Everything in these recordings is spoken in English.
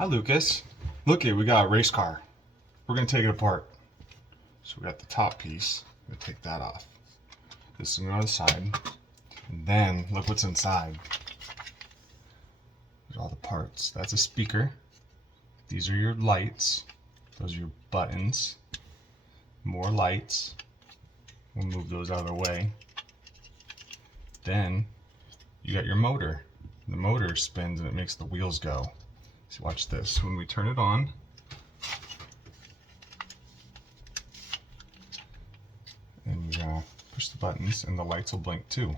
Hi Lucas. Look it, we got a race car. We're gonna take it apart. So we got the top piece. We're gonna take that off. This is gonna go on the side. And then look what's inside. There's all the parts. That's a speaker. These are your lights. Those are your buttons. More lights. We'll move those out of the way. Then you got your motor. The motor spins and it makes the wheels go. So watch this. When we turn it on, and we're gonna push the buttons and the lights will blink too.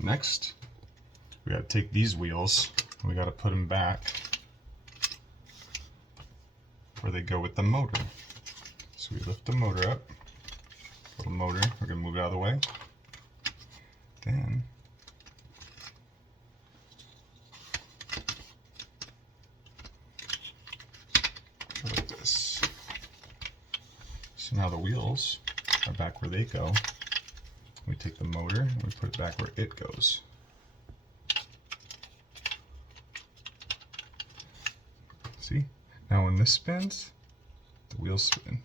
Next, we got to take these wheels and we got to put them back where they go with the motor. So we lift the motor up, little motor, we're going to move it out of the way. Then go like this. So now the wheels are back where they go. We take the motor and we put it back where it goes. See? Now when this spins, the wheels spin.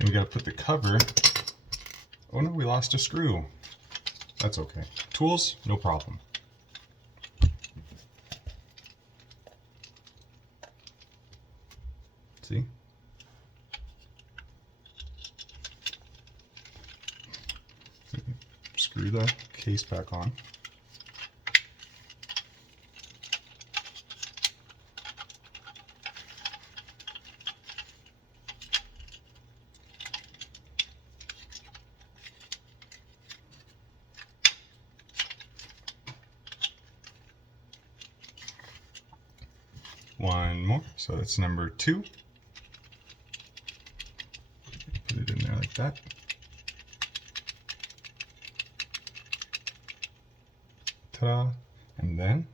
And we gotta put the cover. Oh no, we lost a screw. That's okay. Tools, no problem. See? Screw the case back on. One more, so that's number 2. Put it in there like that. Ta-da! And then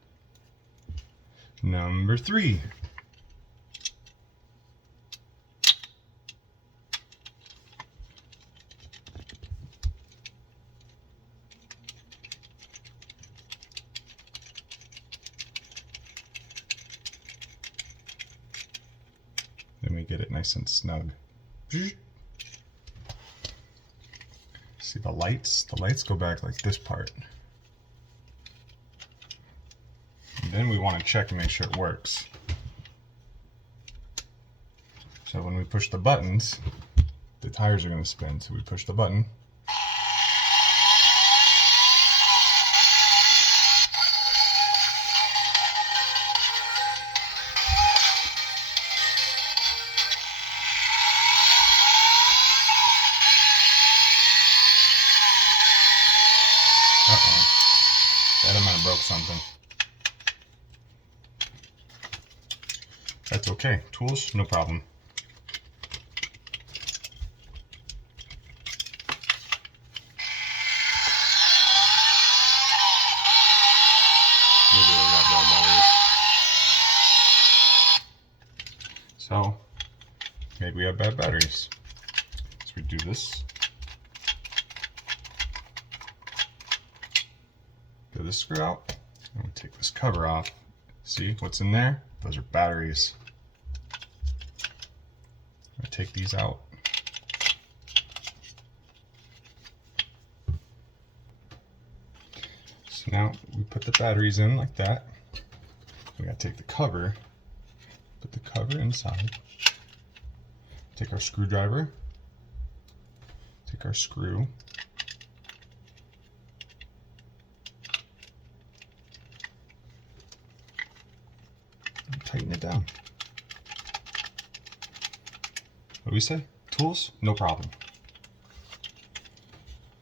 number 3. Then we get it nice and snug. See the lights? The lights go back like this part. And then we want to check and make sure it works. So when we push the buttons, the tires are going to spin. So we push the button. Uh-oh. That might have broke something. That's okay. Tools, no problem. So, maybe we have bad batteries. So we do this. Get this screw out, and we take this cover off. See what's in there? Those are batteries. I take these out. So now we put the batteries in like that. We gotta take the cover, put the cover inside. Take our screwdriver, take our screw. Tighten it down. What do we say? Tools? No problem.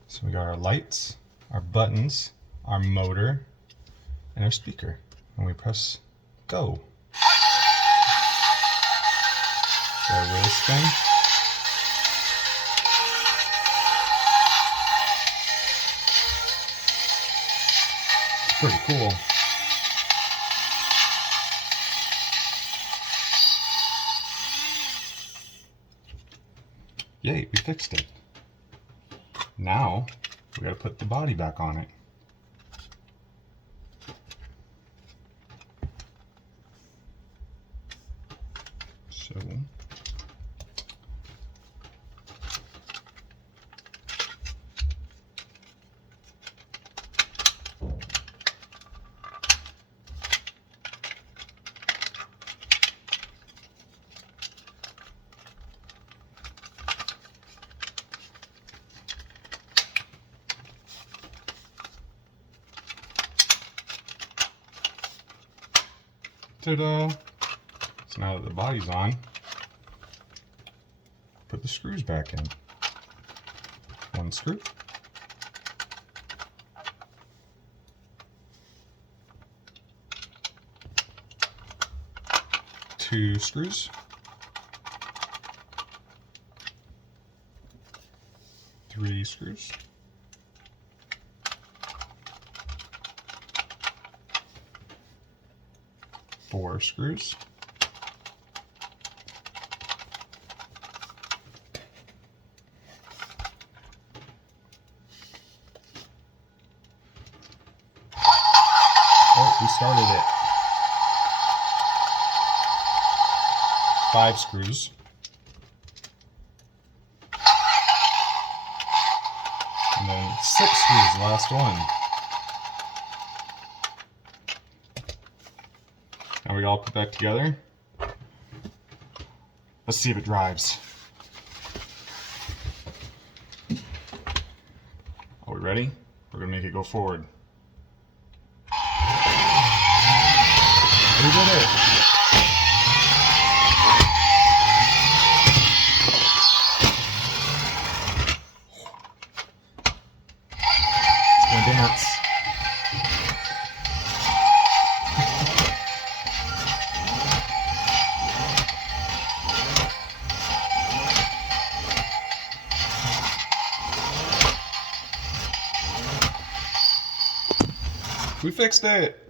So we got our lights, our buttons, our motor, and our speaker. And we press go. Got a wheel spin. Pretty cool. Yay, we fixed it. Now, we gotta put the body back on it. So, ta-da! So now that the body's on, put the screws back in. One screw. Two screws. Three screws. Four screws. Oh, we started it. 5 screws. And then 6 screws, the last one. Now we all put that together. Let's see if it drives. Are we ready? We're gonna make it go forward. We did it! It's gonna dance. We fixed it!